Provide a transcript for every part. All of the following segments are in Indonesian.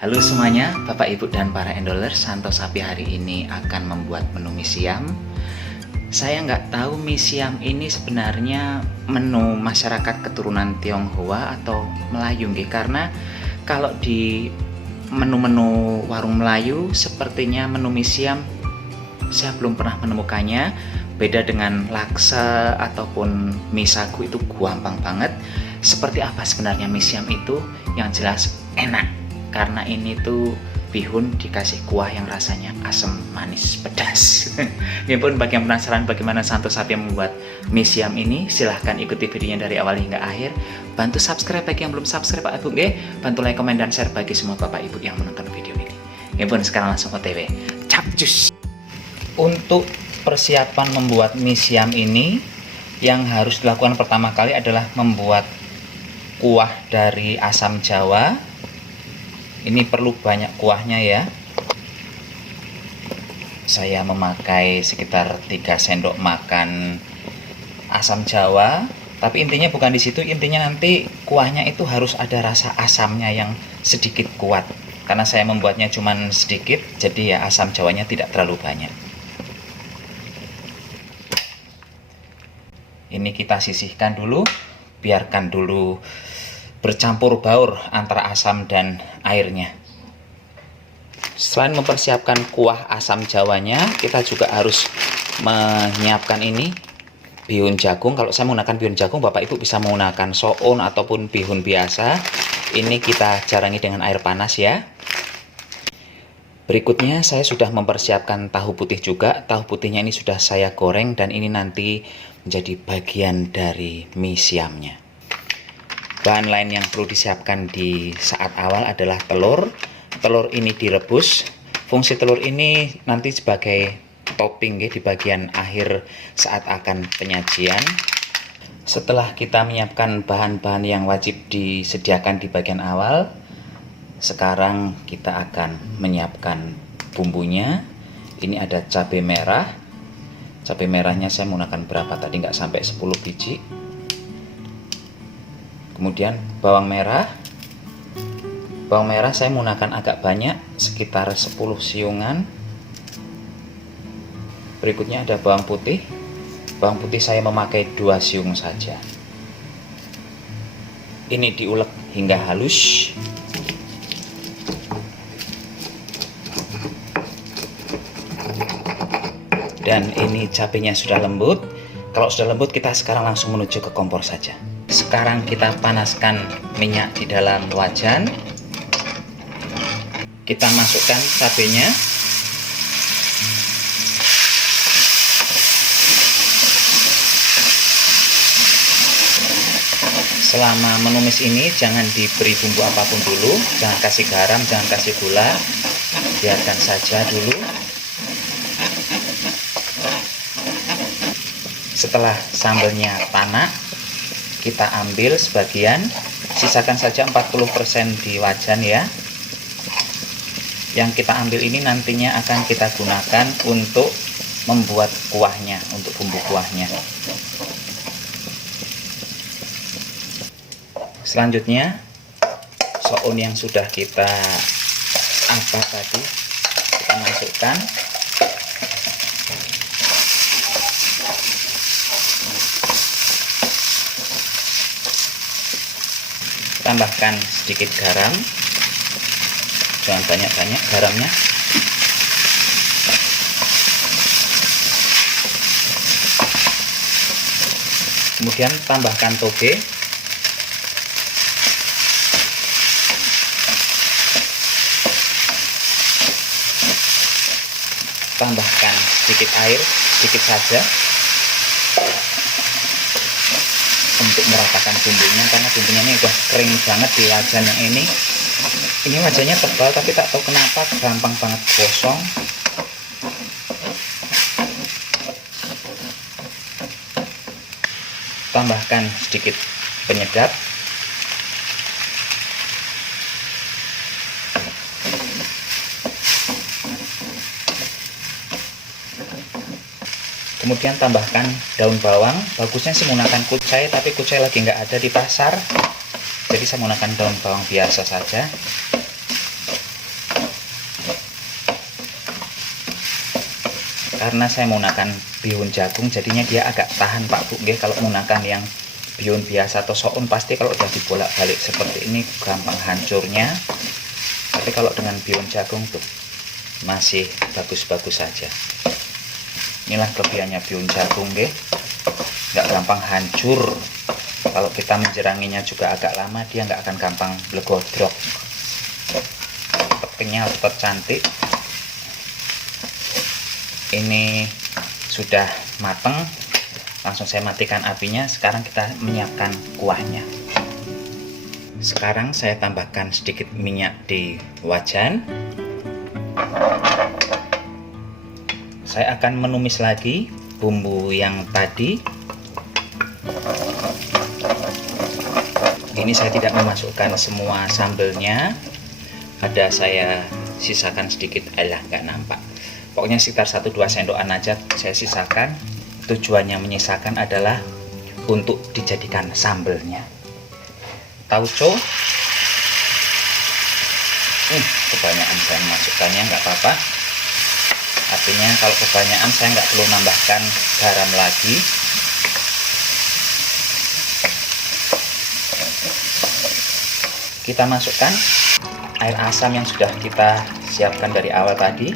Halo semuanya, Bapak Ibu dan para endolers, Santo Sapi hari ini akan membuat menu mie siam. Saya nggak tahu mie siam ini sebenarnya menu masyarakat keturunan Tionghoa atau Melayu nggih, karena kalau di menu-menu warung Melayu sepertinya menu mie siam saya belum pernah menemukannya. Beda dengan laksa ataupun mie sagu, itu gampang banget. Seperti apa sebenarnya mie siam itu? Yang jelas enak, karena ini tuh bihun dikasih kuah yang rasanya asam, manis, pedas. Ya pun, bagi yang penasaran bagaimana Santo Sapi membuat mie siam ini, silahkan ikuti videonya dari awal hingga akhir. Bantu subscribe bagi yang belum subscribe Pak Ibu, bantu like, komen, dan share bagi semua Bapak Ibu yang menonton video ini. Ya pun, sekarang langsung OTW. Capcus. Untuk persiapan membuat mie siam ini, yang harus dilakukan pertama kali adalah membuat kuah dari asam jawa. Ini perlu banyak kuahnya ya. Saya memakai sekitar 3 sendok makan asam jawa. Tapi intinya bukan di situ, intinya nanti kuahnya itu harus ada rasa asamnya yang sedikit kuat. Karena saya membuatnya cuman sedikit, jadi ya asam jawanya tidak terlalu banyak. Ini kita sisihkan dulu, biarkan dulu bercampur baur antara asam dan airnya. Selain mempersiapkan kuah asam jawanya, kita juga harus menyiapkan ini bihun jagung. Kalau saya menggunakan bihun jagung, Bapak Ibu bisa menggunakan soun ataupun bihun biasa. Ini kita jarangi dengan air panas ya. Berikutnya saya sudah mempersiapkan tahu putih juga. Tahu putihnya ini sudah saya goreng dan ini nanti menjadi bagian dari mie siamnya. Bahan lain yang perlu disiapkan di saat awal adalah telur. Telur ini direbus. Fungsi telur ini nanti sebagai topping ya, di bagian akhir saat akan penyajian. Setelah kita menyiapkan bahan-bahan yang wajib disediakan di bagian awal, sekarang kita akan menyiapkan bumbunya. Ini ada cabai merah. Cabai merahnya saya menggunakan berapa tadi, nggak sampai 10 biji. Kemudian bawang merah. Bawang merah saya menggunakan agak banyak, sekitar 10 siungan. Berikutnya ada bawang putih. Bawang putih saya memakai 2 siung saja. Ini diulek hingga halus. Dan ini cabenya sudah lembut. Kalau sudah lembut, kita sekarang langsung menuju ke kompor saja. Sekarang kita panaskan minyak di dalam wajan. Kita masukkan cabenya. Selama menumis ini jangan diberi bumbu apapun dulu. Jangan kasih garam, jangan kasih gula. Biarkan saja dulu. Setelah sambalnya tanak, kita ambil sebagian, sisakan saja 40% di wajan ya. Yang kita ambil ini nantinya akan kita gunakan untuk membuat kuahnya, untuk bumbu kuahnya. Selanjutnya, soun yang sudah kita tadi, kita masukkan. Tambahkan sedikit garam, jangan banyak-banyak garamnya. Kemudian tambahkan toge. Tambahkan sedikit air, sedikit saja, untuk meratakan bumbunya, karena bumbunya ini udah kering banget di wajan yang ini. Ini wajannya tebal tapi tak tahu kenapa gampang banget gosong. Tambahkan sedikit penyedap. Kemudian tambahkan daun bawang. Bagusnya sih menggunakan kucai, tapi kucai lagi nggak ada di pasar, jadi saya menggunakan daun bawang biasa saja. Karena saya menggunakan bihun jagung, jadinya dia agak tahan Pak Bu nggih. Kalau menggunakan yang bihun biasa atau soun pasti kalau udah dibolak-balik seperti ini gampang hancurnya. Tapi kalau dengan bihun jagung tuh masih bagus-bagus saja. Inilah kelebihannya bihun jagung nggih. Nggak gampang hancur. Kalau kita menjeranginya juga agak lama, dia nggak akan gampang blegodrok. Kenyal, tetap cantik. Ini sudah mateng, langsung saya matikan apinya. Sekarang kita menyiapkan kuahnya. Sekarang saya tambahkan sedikit minyak di wajan. Saya akan menumis lagi bumbu yang tadi. Ini saya tidak memasukkan semua sambelnya, ada saya sisakan sedikit. Nggak nampak, pokoknya sekitar 1-2 sendokan aja saya sisakan. Tujuannya menyisakan adalah untuk dijadikan sambelnya. Tauco, kebanyakan saya memasukkannya, nggak apa-apa. Artinya kalau kebanyakan saya nggak perlu nambahkan garam lagi. Kita masukkan air asam yang sudah kita siapkan dari awal tadi.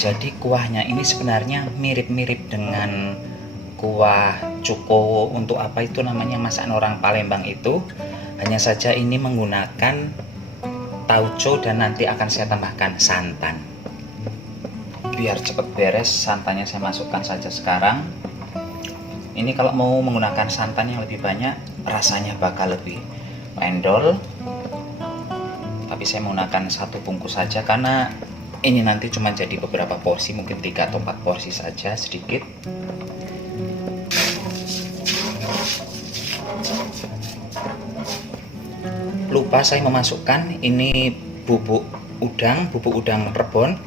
Jadi kuahnya ini sebenarnya mirip-mirip dengan kuah cuko, untuk apa itu namanya, masakan orang Palembang itu. Hanya saja ini menggunakan tauco dan nanti akan saya tambahkan santan. Biar cepat beres, santannya saya masukkan saja sekarang. Ini kalau mau menggunakan santan yang lebih banyak, rasanya bakal lebih endol. Tapi saya menggunakan 1 bungkus saja karena ini nanti cuma jadi beberapa porsi, mungkin 3 atau 4 porsi saja, sedikit. Lupa saya memasukkan ini bubuk udang rebon.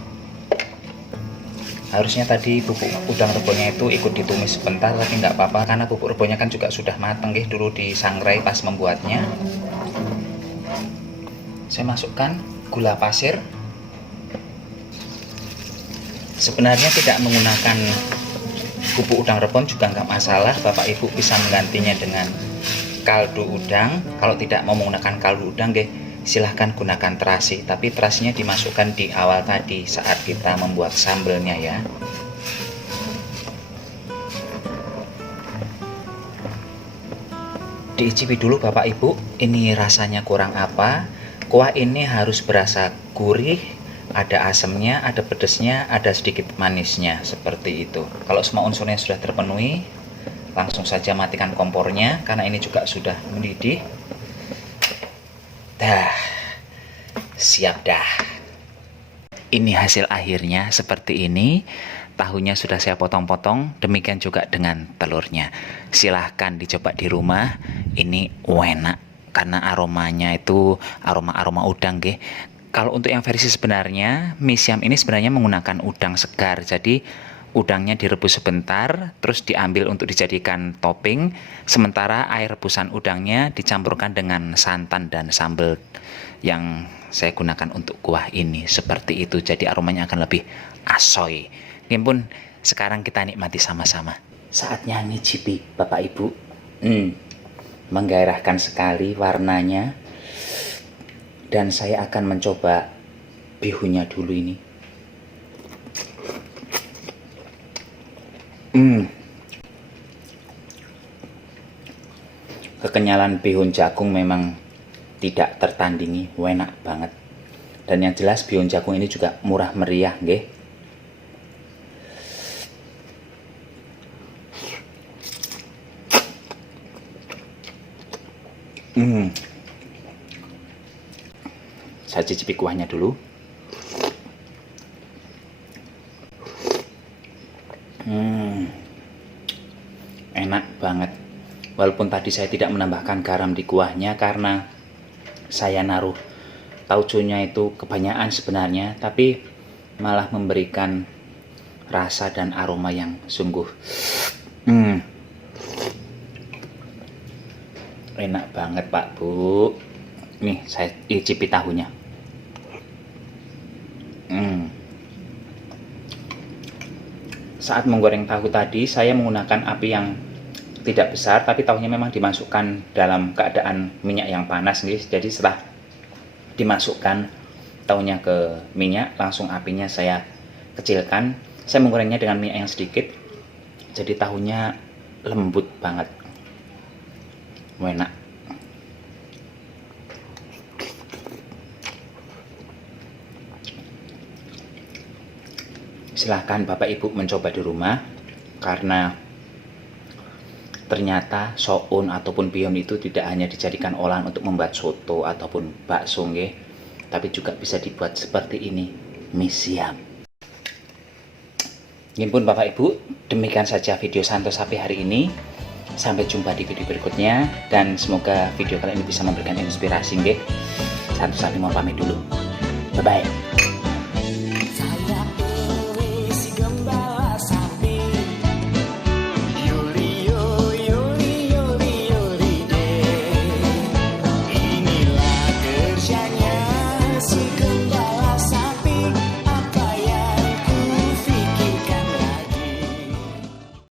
Harusnya tadi bubuk udang rebonnya itu ikut ditumis sebentar, tapi nggak apa-apa karena bubuk rebonnya kan juga sudah matang dulu disangrai pas membuatnya. Saya masukkan gula pasir. Sebenarnya tidak menggunakan bubuk udang rebon juga nggak masalah, Bapak Ibu bisa menggantinya dengan kaldu udang. Kalau tidak mau menggunakan kaldu udang, silahkan gunakan terasi, tapi terasinya dimasukkan di awal tadi saat kita membuat sambelnya ya. Diicipi dulu Bapak Ibu, ini rasanya kurang apa. Kuah ini harus berasa gurih, ada asamnya, ada pedesnya, ada sedikit manisnya, seperti itu. Kalau semua unsurnya sudah terpenuhi, langsung saja matikan kompornya karena ini juga sudah mendidih. Dah, siap dah. Ini hasil akhirnya seperti ini. Tahunya sudah saya potong-potong, demikian juga dengan telurnya. Silahkan dicoba di rumah. Ini enak karena aromanya itu aroma udang nggih. Kalau untuk yang versi sebenarnya, mie siam ini sebenarnya menggunakan udang segar. Jadi udangnya direbus sebentar, terus diambil untuk dijadikan topping. Sementara air rebusan udangnya dicampurkan dengan santan dan sambal yang saya gunakan untuk kuah ini. Seperti itu, jadi aromanya akan lebih asoy. Ini pun sekarang kita nikmati sama-sama. Saatnya nyicipi Bapak Ibu. Menggairahkan sekali warnanya. Dan saya akan mencoba bihunnya dulu ini. Kekenyalan bihun jagung memang tidak tertandingi, enak banget. Dan yang jelas bihun jagung ini juga murah meriah nggih. Saya cicipi kuahnya dulu. Enak banget. Walaupun tadi saya tidak menambahkan garam di kuahnya karena saya naruh tauconya itu kebanyakan sebenarnya, tapi malah memberikan rasa dan aroma yang sungguh enak banget Pak Bu. Nih saya icipi tahunya. saat menggoreng tahu tadi saya menggunakan api yang tidak besar, tapi tahunya memang dimasukkan dalam keadaan minyak yang panas nih. Jadi setelah dimasukkan tahunya ke minyak, langsung apinya saya kecilkan. Saya menggorengnya dengan minyak yang sedikit, jadi tahunya lembut banget, enak. Silahkan Bapak Ibu mencoba di rumah, karena ternyata soun ataupun pion itu tidak hanya dijadikan olahan untuk membuat soto ataupun bakso nggih, tapi juga bisa dibuat seperti ini, mie siam. Pun Bapak Ibu, demikian saja video Santo Sapi hari ini. Sampai jumpa di video berikutnya, dan semoga video kali ini bisa memberikan inspirasi nggih. Santo Sapi mau pamit dulu. Bye bye. Si gembala